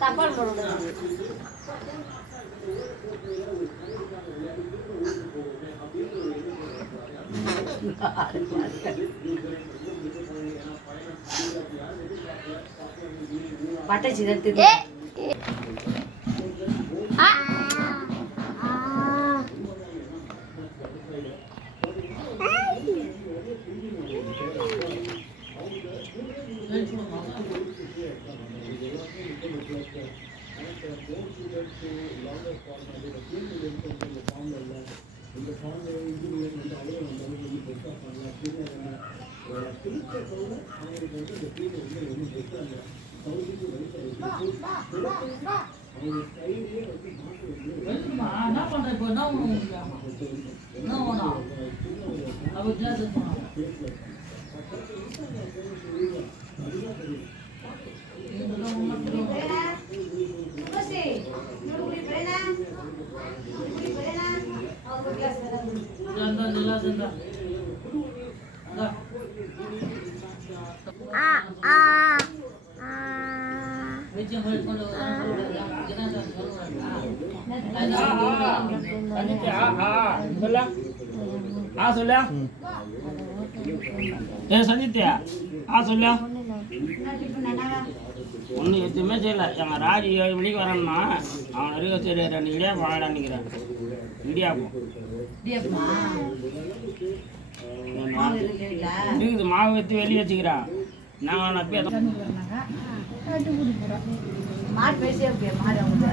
சாப்பாடு போடுறது பட்டாச்சி தட்டு சந்தித்தியா சொல்ல ஒன்றும் எதுவுமே செய்யல எங்கள் ராஜி 7 மணிக்கு வரேன்னா அவன் இருக்க சரி 2 இடியாப்பம் வாங்கடா நிற்கிறேன் இடியாப்பம் இருக்குது மாவு வச்சு வெளியே வச்சுக்கிறான் நான் அப்பயே மாடு பேசியே மாடு அவங்க